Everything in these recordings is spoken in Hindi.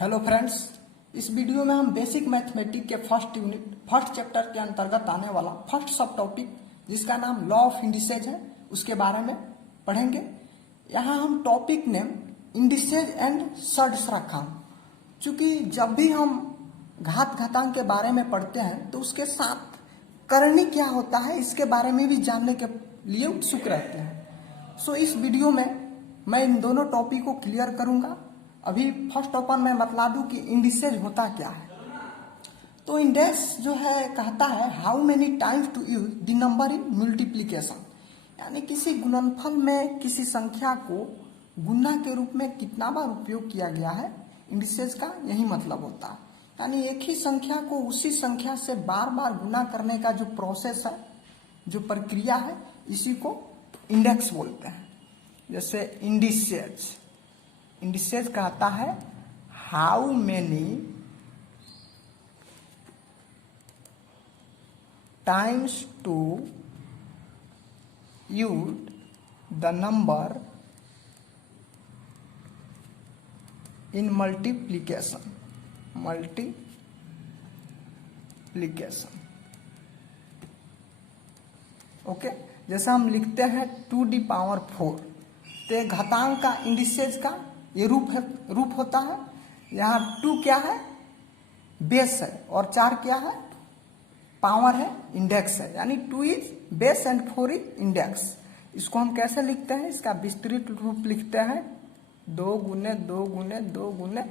हेलो फ्रेंड्स, इस वीडियो में हम बेसिक मैथमेटिक्स के फर्स्ट चैप्टर के अंतर्गत आने वाला फर्स्ट सब टॉपिक जिसका नाम लॉ ऑफ इंडिसेज है उसके बारे में पढ़ेंगे। यहाँ हम topic name indices and surds रखा। चूंकि जब भी हम घात घातांक के बारे में पढ़ते हैं तो उसके साथ करनी क्या होता है इसके बारे में भी जानने के लिए उत्सुक रहते हैं। सो इस वीडियो में मैं इन दोनों टॉपिक को क्लियर करूंगा। अभी फर्स्ट ओपन में बतला दूं कि इंडिसेज होता क्या है। तो इंडेक्स जो है कहता है how many times to use the number in multiplication, यानी किसी गुणनफल में किसी संख्या को गुना के रूप में कितना बार उपयोग किया गया है। इंडिसेज का यही मतलब होता है, यानी एक ही संख्या को उसी संख्या से बार बार गुना करने का जो प्रोसेस है, जो प्रक्रिया है, इसी को इंडेक्स बोलते हैं। जैसे इंडिसेज कहता है how many times to use the number in multiplication. Okay, जैसे हम लिखते हैं 2^4, तो घातांक का इंडिसेज का ये रूप होता है। यहाँ 2 क्या है, बेस है, और 4 क्या है, पावर है, इंडेक्स है। यानी 2 is base and 4 is index. इसको हम कैसे लिखते हैं, इसका विस्तृत रूप लिखते हैं 2 गुने 2 गुने 2 गुने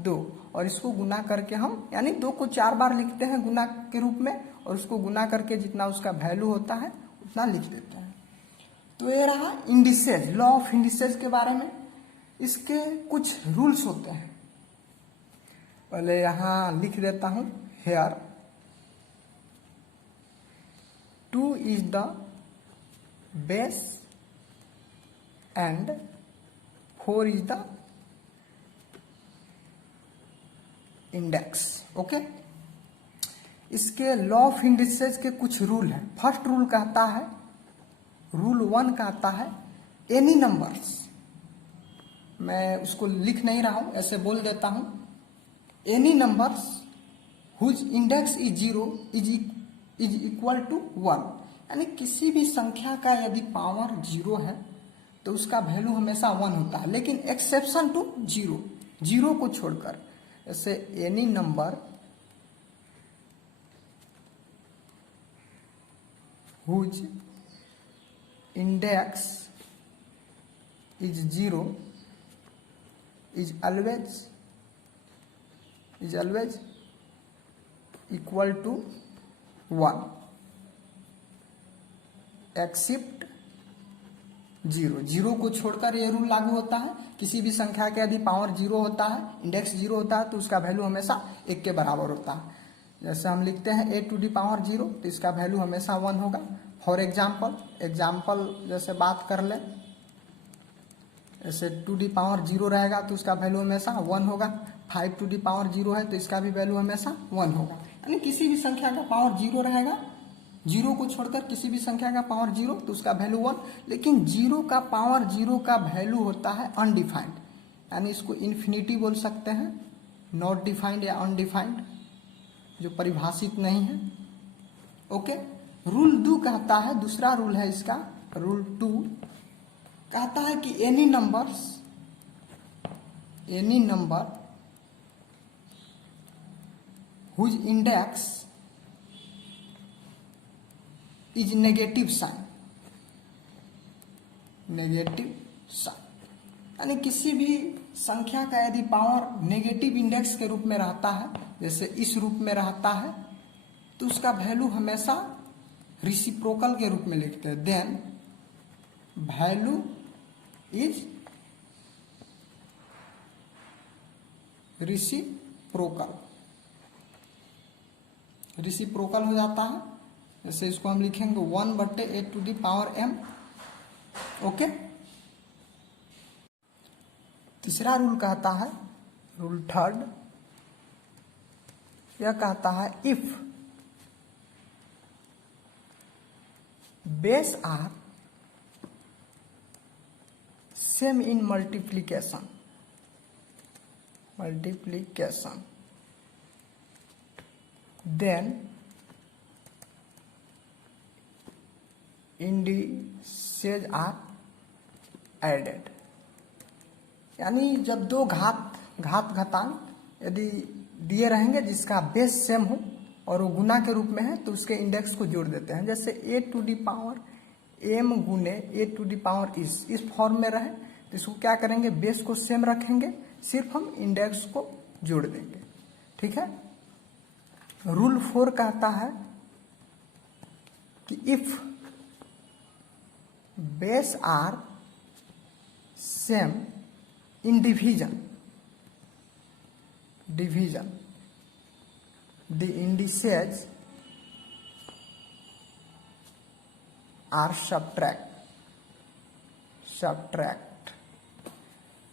2, और इसको गुना करके हम यानी 2 को 4 बार लिखते हैं गुना के रूप में, और उसको गुना करके जितना उसका वैल्यू होता है उतना लिख देते हैं। तो ये रहा इंडिसेज, लॉ ऑफ इंडिसेज के बारे में। इसके कुछ रूल्स होते हैं, पहले यहां लिख देता हूं। Here 2 is the base and 4 is the index. Okay, इसके लॉ ऑफ इंडिसेज के कुछ रूल हैं। फर्स्ट रूल कहता है, रूल 1 कहता है एनी नंबर्स, मैं उसको लिख नहीं रहा हूं, ऐसे बोल देता हूं। Any numbers whose index is 0 is equal to 1, यानी किसी भी संख्या का यदि पावर 0 है तो उसका वैल्यू हमेशा 1 होता है, लेकिन एक्सेप्शन टू 0 को छोड़कर। जैसे any number whose index is 0 is always equal to 1 except 0 को छोड़कर ये रूल लागू होता है। किसी भी संख्या के यदि पावर 0 होता है, इंडेक्स 0 होता है, तो उसका वैल्यू हमेशा 1 के बराबर होता है। जैसे हम लिखते हैं a⁴, तो इसका वैल्यू हमेशा 1 होगा। फॉर एग्जाम्पल जैसे बात कर लें, जैसे 2^0 रहेगा तो उसका वैल्यू हमेशा 1 होगा। 5^0 है तो इसका भी वैल्यू हमेशा 1 होगा। यानी किसी भी संख्या का पावर 0 रहेगा, 0 को छोड़कर किसी भी संख्या का पावर 0 तो उसका वैल्यू 1। लेकिन 0 का पावर 0 का वैल्यू होता है अनडिफाइंड, यानी इसको इन्फिनिटी बोल सकते हैं, नॉट डिफाइंड या अनडिफाइंड, जो परिभाषित नहीं है। ओके, रूल 2 कहता है, दूसरा रूल है इसका, रूल 2 कहता है कि any number whose index is negative sign, यानी किसी भी संख्या का यदि पावर नेगेटिव इंडेक्स के रूप में रहता है, जैसे इस रूप में रहता है, तो उसका वैल्यू हमेशा रेसिप्रोकल के रूप में लिखते हैं। देन वैल्यू इज रिसिप्रोकल हो जाता है। जैसे इसको हम लिखेंगे 1/8⁴m। ओके, तीसरा रूल कहता है, रूल 3, यह कहता है if base are same in multiplication multiplication, then indices are added। यानी जब दो घातांक यदि दिए रहेंगे जिसका बेस सेम हो और वो गुना के रूप में है तो उसके इंडेक्स को जोड़ देते हैं। जैसे a to the power m गुने a टू दी पावर इस फॉर्म में रहे तो इसको क्या करेंगे, बेस को सेम रखेंगे, सिर्फ हम इंडेक्स को जोड़ देंगे। ठीक है। रूल 4 कहता है कि if base are same in division the indices are subtract।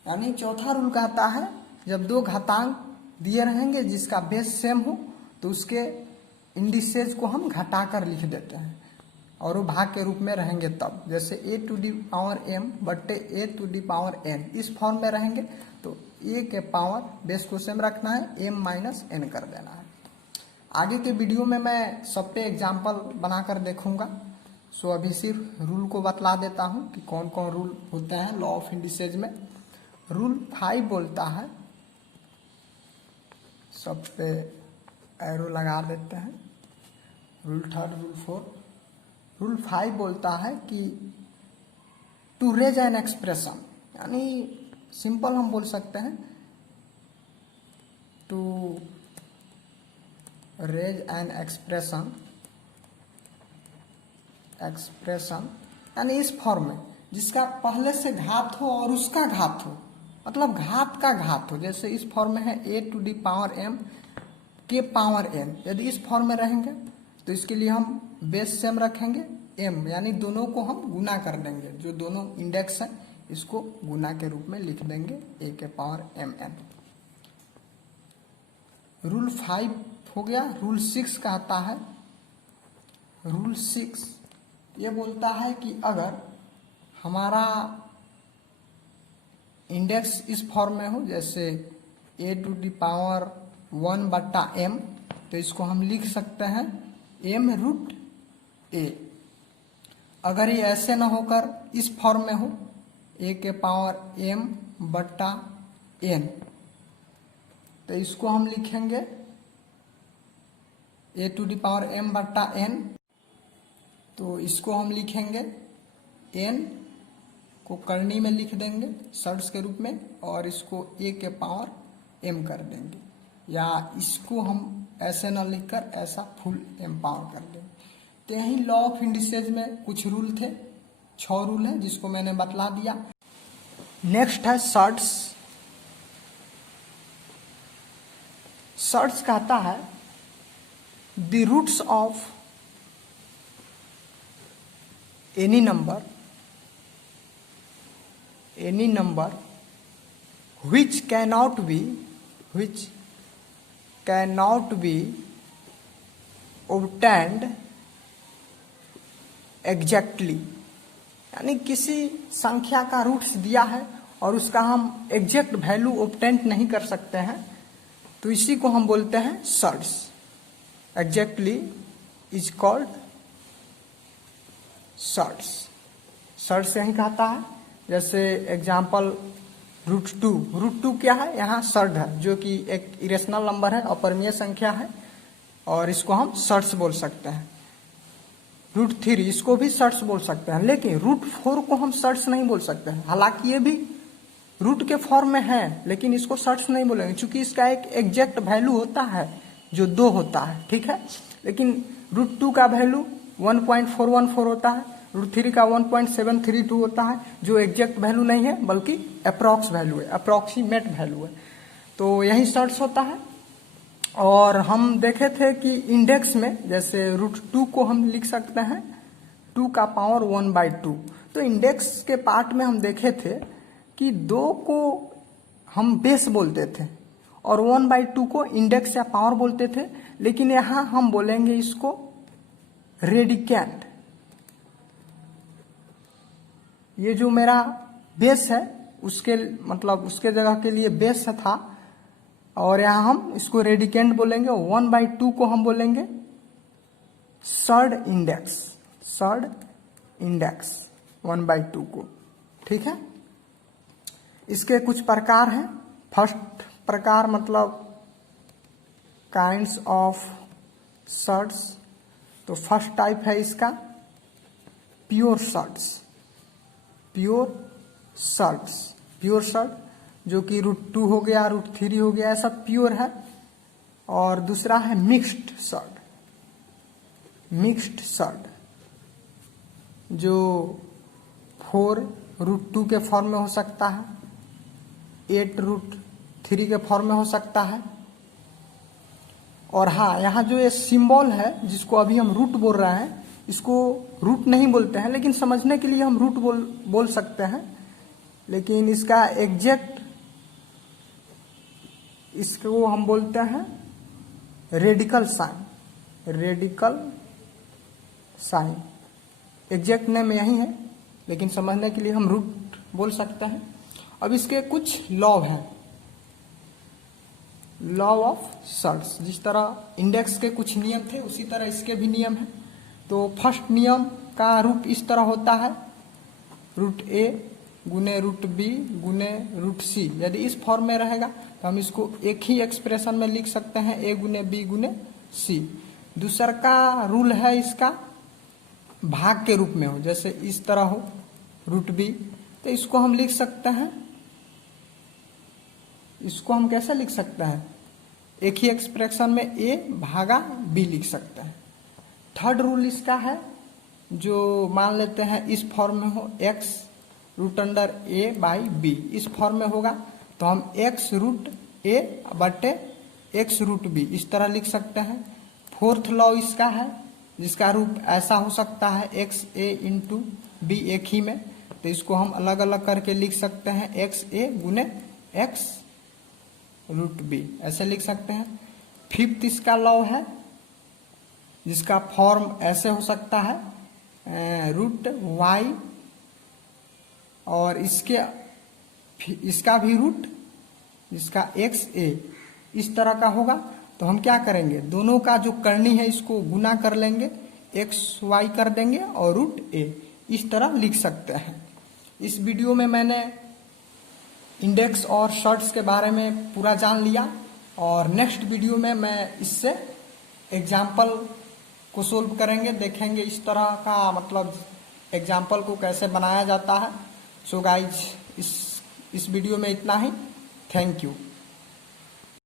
यानी चौथा रूल कहता है जब दो घातांक दिए रहेंगे जिसका बेस सेम हो तो उसके इंडिसेज को हम घटाकर लिख देते हैं और वो भाग के रूप में रहेंगे तब। जैसे a to the power m बट्टे a to the power n इस फॉर्म में रहेंगे तो a के पावर बेस को सेम रखना है, m माइनस n कर देना है। आगे के वीडियो में मैं सब पे एग्जाम्पल बनाकर देखूंगा। सो अभी सिर्फ रूल को बतला देता हूं कि कौन कौन रूल होते हैं लॉ ऑफ इंडिसेज में। रूल 5 बोलता है, सब पे एरो लगा देते हैं। Rule 3, rule 4। रूल 5 बोलता है कि टू रेज एन एक्सप्रेशन, यानी सिंपल हम बोल सकते हैं टू रेज एन एक्सप्रेशन यानी इस फॉर्म में जिसका पहले से घात हो और उसका घात हो, मतलब घात का घात हो। जैसे इस फॉर्म में है a to the power m के पावर n, यदि इस फॉर्म में रहेंगे तो इसके लिए हम बेस सेम रखेंगे m, यानी दोनों को हम गुना कर देंगे, जो दोनों इंडेक्स हैं इसको गुना के रूप में लिख देंगे a के पावर mn। रूल 5 हो गया। रूल 6 कहता है, रूल 6 ये बोलता है कि अगर हमारा इंडेक्स इस फॉर्म में हो, जैसे a टू दी पावर 1 बट्टा m, तो इसको हम लिख सकते हैं m रूट a। अगर ये ऐसे ना होकर इस फॉर्म में हो a के पावर m बट्टा n, तो इसको हम लिखेंगे a to the power m बट्टा n, तो इसको हम लिखेंगे n को करनी में लिख देंगे शर्ट्स के रूप में और इसको a के पावर m कर देंगे, या इसको हम ऐसे ना लिखकर ऐसा फुल m पावर कर देंगे। तो यही लॉ ऑफ इंडिसेज में कुछ रूल थे, 6 रूल है जिसको मैंने बतला दिया। नेक्स्ट है शर्ट्स। शर्ट्स कहता है the roots of any number which cannot be obtained exactly, यानी किसी संख्या का रूट्स दिया है और उसका हम एग्जैक्ट वैल्यू ऑब्टेंट नहीं कर सकते हैं, तो इसी को हम बोलते हैं shirts. Exactly is called shirts. Shirts यही कहता है। जैसे एग्जाम्पल रूट टू क्या है, यहाँ शर्ट है जो कि एक इरेशनल नंबर है, अपरिमेय संख्या है और इसको हम शर्ट्स बोल सकते हैं। रूट 3 इसको भी शर्ट्स बोल सकते हैं, लेकिन रूट 4 को हम शर्ट्स नहीं बोल सकते हैं। हालांकि ये भी रूट के फॉर्म में है लेकिन इसको शर्ट्स नहीं बोलेंगे क्योंकि इसका एक एग्जैक्ट वैल्यू होता है जो 2 होता है। ठीक है, लेकिन रूट 2 का वैल्यू 1.414 होता है, रूट 3 का 1.732 होता है, जो एग्जैक्ट वैल्यू नहीं है बल्कि अप्रॉक्स वैल्यू है, अप्रॉक्सीमेट वैल्यू है। तो यही शर्ट्स होता है। और हम देखे थे कि इंडेक्स में जैसे रूट 2 को हम लिख सकते हैं 2 का पावर 1/2। तो इंडेक्स के पार्ट में हम देखे थे कि 2 को हम बेस बोलते थे और 1/2 को इंडेक्स या पावर बोलते थे, लेकिन यहां हम बोलेंगे इसको रेडिकेंट। ये जो मेरा बेस है उसके मतलब उसके जगह के लिए बेस था और यहाँ हम इसको रेडिकेंड बोलेंगे, 1/2 को हम बोलेंगे सर्ड इंडेक्स 1/2 को। ठीक है, इसके कुछ प्रकार हैं। फर्स्ट प्रकार मतलब काइंड्स ऑफ सर्ड्स, तो फर्स्ट टाइप है इसका प्योर सर्ड जो कि √2 हो गया, √3 हो गया, ऐसा प्योर है। और दूसरा है मिक्स्ड सर्ड जो 4√2 के फॉर्म में हो सकता है, 8√3 के फॉर्म में हो सकता है। और हाँ, यहाँ जो ये सिंबल है जिसको अभी हम रूट बोल रहे हैं, इसको रूट नहीं बोलते हैं, लेकिन समझने के लिए हम रूट बोल सकते हैं। लेकिन इसका एग्जैक्ट इसको हम बोलते हैं रेडिकल साइन। एग्जैक्ट नेम यही है, लेकिन समझने के लिए हम रूट बोल सकते हैं। अब इसके कुछ लॉ हैं, लॉ ऑफ सर्ड्स। जिस तरह इंडेक्स के कुछ नियम थे, उसी तरह इसके भी नियम हैं। तो फर्स्ट नियम का रूप इस तरह होता है, √a गुने √b गुने √c। यदि इस फॉर्म में रहेगा तो हम इसको एक ही एक्सप्रेशन में लिख सकते हैं, a गुने b गुने c। दूसरा का रूल है इसका भाग के रूप में हो, जैसे इस तरह हो √b, तो इसको हम लिख सकते हैं, इसको हम कैसे लिख सकते हैं, एक ही एक्सप्रेशन में a भागा b लिख सकते हैं। थर्ड रूल इसका है, जो मान लेते हैं इस फॉर्म में हो, x √a/b इस फॉर्म में होगा, तो हम x√a बटे x√b इस तरह लिख सकते हैं। फोर्थ लॉ इसका है, जिसका रूप ऐसा हो सकता है xa × b एक ही में, तो इसको हम अलग अलग करके लिख सकते हैं, xa गुने x√b ऐसे लिख सकते हैं। फिफ्थ इसका लॉ है, जिसका फॉर्म ऐसे हो सकता है √y, और इसका भी रूट जिसका xa इस तरह का होगा। तो हम क्या करेंगे, दोनों का जो करनी है इसको गुना कर लेंगे, xy कर देंगे और √a इस तरह लिख सकते हैं। इस वीडियो में मैंने इंडेक्स और सर्ड्स के बारे में पूरा जान लिया, और नेक्स्ट वीडियो में मैं इससे एग्जाम्पल को सोल्व करेंगे, देखेंगे इस तरह का मतलब एग्जाम्पल को कैसे बनाया जाता है। सो गाइज, इस वीडियो में इतना ही। Thank you.